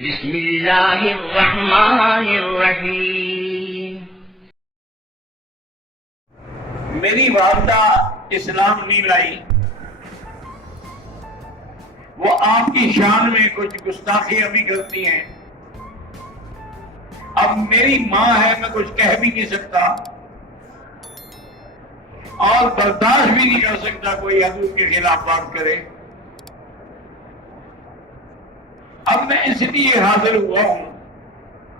بسم اللہ الرحمن الرحیم۔ میری والدہ اسلام نہیں لائی، وہ آپ کی شان میں کچھ گستاخیاں بھی کرتی ہیں۔ اب میری ماں ہے، میں کچھ کہہ بھی نہیں سکتا اور برداشت بھی نہیں کر سکتا کوئی حضور کے خلاف بات کرے۔ اب میں اس لیے حاضر ہوا ہوں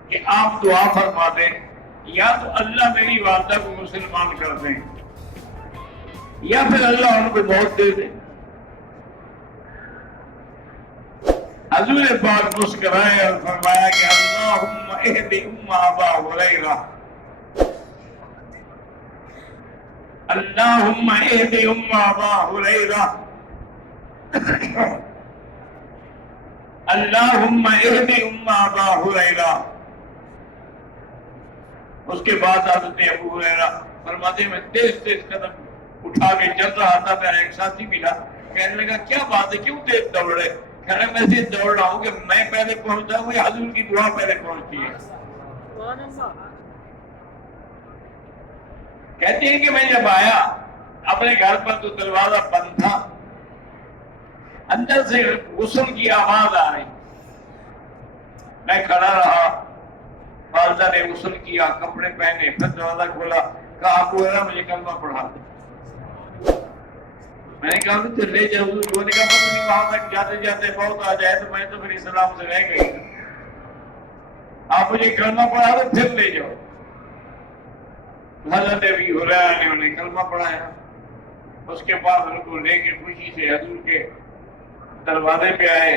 کہ آپ دعا فرما دیں، یا تو اللہ میری والدہ کو مسلمان کر دیں یا پھر اللہ ان کو موت دے دے۔ حضور پاک مسکرائے اور فرمایا کہ اللہم اہد ام ابا ہریرہ، اللہم اہد ام ابا ہریرہ، اللہم اہد ام ابا ہریرہ۔ اس کے بعد حضرت ابو ہریرہ فرماتے ہیں میں تیز تیز قدم اٹھا کے چل رہا تھا، میرا ایک ساتھی ملا، کہنے لگا کیا بات ہے، کیوں تیز دوڑ رہے؟ کہنے میں سے دوڑ رہا ہوں کہ میں پہلے پہنچتا ہوں یا حضور کی دعا پہلے پہنچتی ہے۔ کہتے ہیں کہ میں جب آیا اپنے گھر پر تو دروازہ بند تھا، اندر سے غسل کی آواز آ رہی، میں کھڑا رہا، والدہ نے غسل کیا، کپڑے پہنے، پھر دروازہ کھولا، کہا آپ کو مجھے کلمہ پڑھا دے۔ میں نے کہا تو لے جاؤ، نے کہا پتہ نہیں وہاں تک جاتے جاتے بہت آ جائے تو میں تو پھر اسلام سے رہ گئی، آپ مجھے کلمہ پڑھا دو پھر لے جاؤ۔ حضرت ابی ہریرہ نے انہیں کلمہ پڑھایا، اس کے بعد ان کو لے کے خوشی سے حضور کے دروازے پہ آئے۔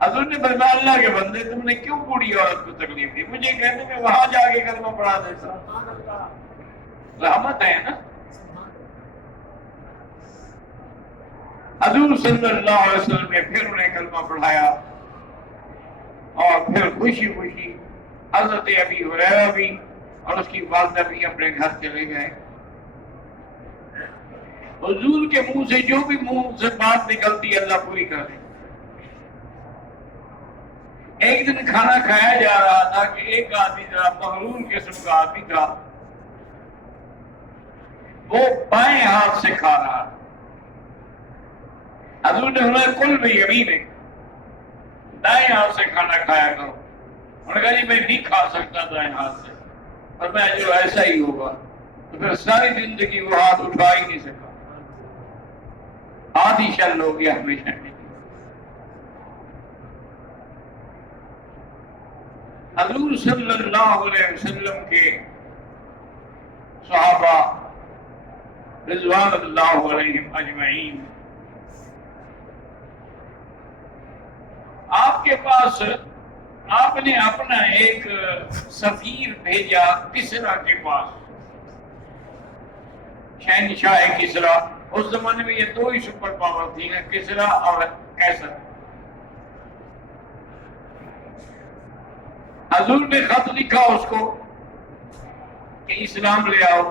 حضور نے فرمایا اللہ کے بندے تم نے کیوں بوڑھی عورت کو تکلیف دی، مجھے کہتے میں وہاں جا کے کلمہ پڑھا دیتا۔ رحمت ہے نا۔ حضور صلی اللہ علیہ وسلم نے پھر انہیں کلمہ پڑھایا اور پھر خوشی خوشی حضرت ابی ہریرہ بھی اور اس کی والدہ بھی اپنے گھر چلے گئے۔ حضور کے منہ سے جو بھی منہ سے بات نکلتی ہے اللہ پوری کر دے۔ ایک دن کھانا کھایا جا رہا تھا کہ ایک آدمی ذرا مغرور قسم کا آدمی تھا، وہ بائیں ہاتھ سے کھا رہا تھا۔ حضور نے انہیں کل بھی یمین ہے، دائیں ہاتھ سے کھانا کھایا کرو۔ انہوں نے کہا جی میں نہیں کھا سکتا دائیں ہاتھ سے، اور میں جو ایسا ہی ہوگا، تو پھر ساری زندگی وہ ہاتھ اٹھا ہی نہیں سکا، ہاتھ ہی شل ہو گیا ہمیشہ۔ حضور صلی اللہ علیہ وسلم کے صحابہ رضوان اللہ علیہم اجمعین آپ کے پاس آپ نے اپنا ایک سفیر بھیجا کسرا کے پاس، شہنشاہ کسرا۔ اس زمانے میں یہ دو ہی سپر پاور تھی نا، کسرا اور قیصر۔ حضور نے خط لکھا اس کو کہ اسلام لے آؤ،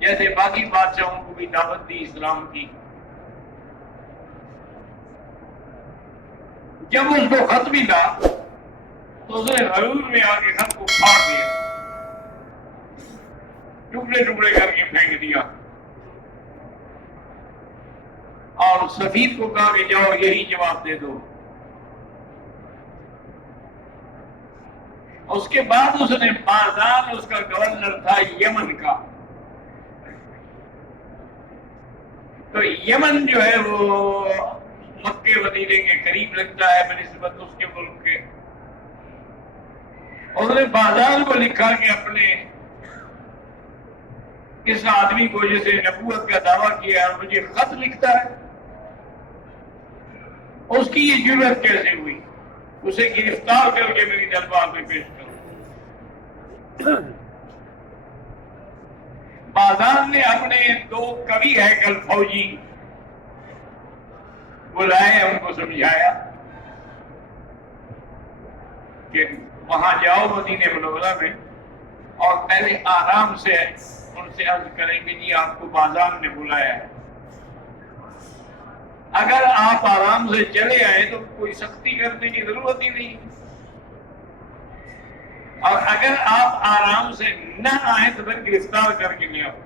جیسے باقی بادشاہوں کو بھی دعوت دی اسلام کی۔ جب اس کو خط ملا تو اس نے ضرور میں آ کے خط کو پھاڑ دیا، ٹکڑے ٹکڑے کر کے پھینک دیا، اور سفیر کو کہا کہ جاؤ یہی جواب دے دو۔ اس کے بعد اس نے بازان، اس کا گورنر تھا یمن کا، تو یمن جو ہے وہ مکے مدینے کے قریب لگتا ہے بنسبت اس کے ملک کے۔ اس نے بازار کو لکھا کہ اپنے اس آدمی کو جسے نبوت کا دعویٰ کیا اور مجھے خط لکھتا ہے، اس کی یہ جرأت کیسے ہوئی، اسے گرفتار کر کے میری دربار میں پیش کرو۔ بازار نے اپنے دو قوی ہیکل فوجی بلائے، ان کو سمجھایا کہ وہاں جاؤ مدینہ منورہ میں اور پہلے آرام سے ان سے عرض کریں کہ جی آپ کو بازار نے بلایا ہے۔ اگر آپ آرام سے چلے آئے تو کوئی سختی کرنے کی ضرورت ہی نہیں، اور اگر آپ آرام سے نہ آئے تو پھر گرفتار کر کے لے آؤ۔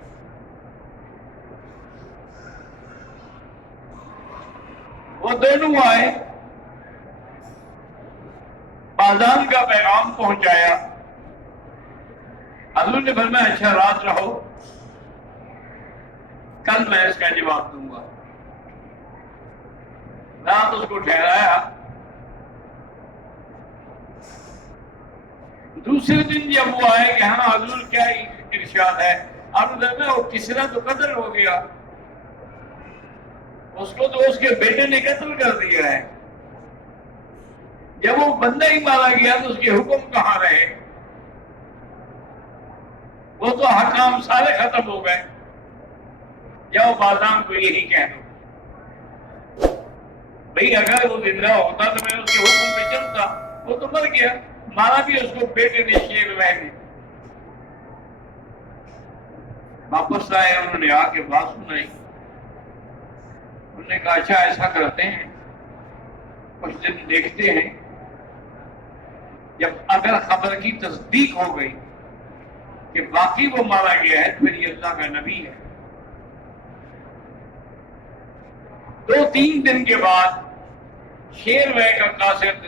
وہ دونوں آئے، باذان کا پیغام پہنچایا۔ حضور نے فرمایا اچھا رات رہو، کل میں اس کا جواب دوں گا۔ رات اس کو ٹھہرایا۔ دوسرے دن جب وہ آئے کہ ہاں حضور کیا ارشاد ہے، اب وہ کسرا تو قتل ہو گیا، اس کو تو اس کے بیٹے نے قتل کر دیا ہے، جب وہ بندہ ہی مارا گیا تو اس کے حکم کہاں رہے؟ وہ تو حکام سارے ختم ہو گئے۔ جاؤ باذان کو یہی کہہ دو بھئی اگر وہ زندہ ہوتا تو میں اس کے حکم پہ چلتا، وہ تو مر گیا، مارا بھی اس کو بیٹے نے شیر نے۔ واپس آئے، انہوں نے آ کے بات سنائی۔ انہوں نے کہا اچھا ایسا کرتے ہیں، کچھ دن دیکھتے ہیں، جب اگر خبر کی تصدیق ہو گئی کہ واقعی وہ مارا گیا ہے تو پھر یہ اللہ کا نبی ہے۔ 2-3 دن کے بعد شیر وے کا قاصد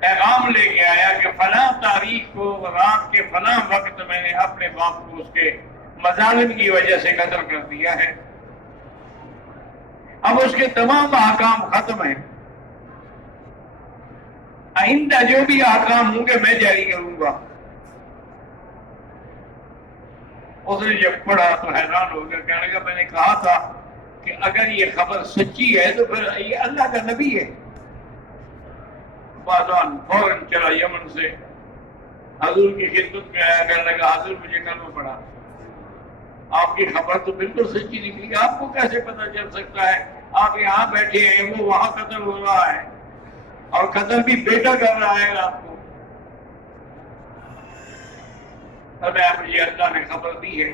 پیغام لے کے آیا کہ فلاں تاریخ کو رات کے فلاں وقت میں نے اپنے باپ کو اس کے مظالم کی وجہ سے قتل کر دیا ہے، اب اس کے تمام احکام ختم ہیں، آئندہ جو بھی احکام ہوں گے میں جاری کروں گا۔ اس نے جب پڑھا تو حیران ہو گیا، کہنے لگا میں نے کہا تھا کہ اگر یہ خبر سچی ہے تو پھر یہ اللہ کا نبی ہے۔ باذان فوراً چلا یمن سے حضور کی خدمت میں آیا، کہنے لگا حضور مجھے کلمہ پڑھا، آپ کی خبر تو بالکل سچی نکلی، آپ کو کیسے پتہ چل سکتا ہے؟ آپ یہاں بیٹھے ہیں، وہ وہاں قتل ہو رہا ہے، اور قتل بھی بیٹا کر رہا ہے آپ کو۔ مجھے اللہ نے خبر دی ہے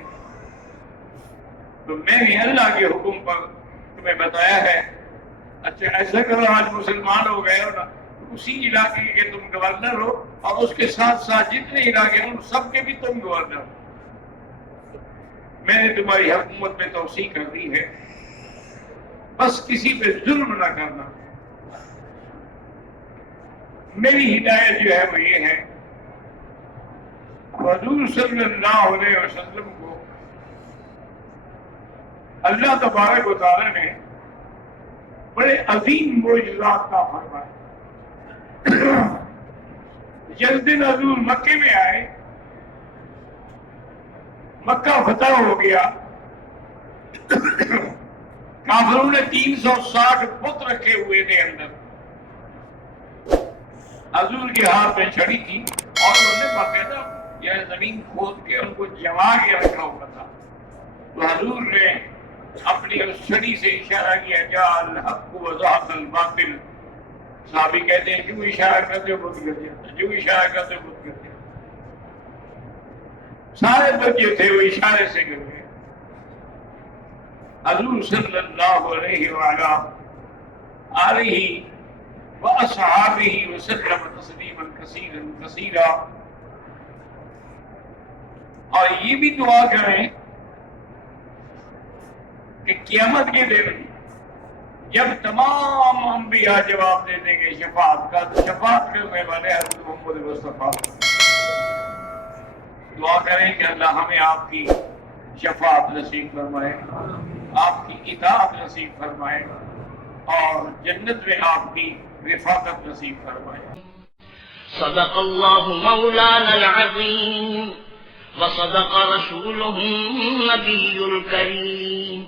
تو میں نے اللہ کے حکم پر تمہیں بتایا ہے۔ اچھا ایسا کرو، آج مسلمان ہو گئے ہو نا، اسی علاقے کے تم گورنر ہو، اور اس کے ساتھ ساتھ جتنے علاقے ہیں ان سب کے بھی تم گورنر ہو۔ میں نے تمہاری حکومت میں توسیع کر دی ہے، بس کسی پہ ظلم نہ کرنا۔ میری ہدایت جو ہے وہ یہ ہے، حضور صلی اللہ علیہ وسلم کو اللہ تبارک و تعالی نے بڑے عظیم معجزات کا فرمایا۔ جس دن حضور مکے میں آئے، مکہ فتح ہو گیا، کافروں نے 360 بت رکھے ہوئے تھے اندر، حضور کے ہاتھ میں چھڑی تھی اور انہوں نے باقاعدہ یہ زمین کھود کے ان کو جما کے رکھا ہوا تھا، تو حضور نے اپنی اس چھڑی سے اشارہ کیا، جاء الحق وزهق الباطل۔ صحابی کہتے ہیں جو اشارہ کرتے بت گر جاتا، جو اشارہ کرتے بت گر جاتا، سارے بت جو تھے وہ اشارے سے گر گئے۔ حضور صلی اللہ علیہ وآلہ وأصحابہ وسلم تسلیما کثیرا کثیرا۔ اور یہ بھی دعا کریں کہ قیامت کے دن جب تمام انبیاء جواب دے دیں گے شفاعت کا، تو شفاعت کرنے والے حضرت محمد مصطفیٰ دعا کریں کہ اللہ ہمیں آپ کی شفاعت نصیب فرمائے، آپ کی اطاعت نصیب فرمائے، اور جنت میں آپ کی رفاقت نصیب فرمائے۔ صدق اللہ مولانا العظیم وصدق رسولہ النبی الکریم۔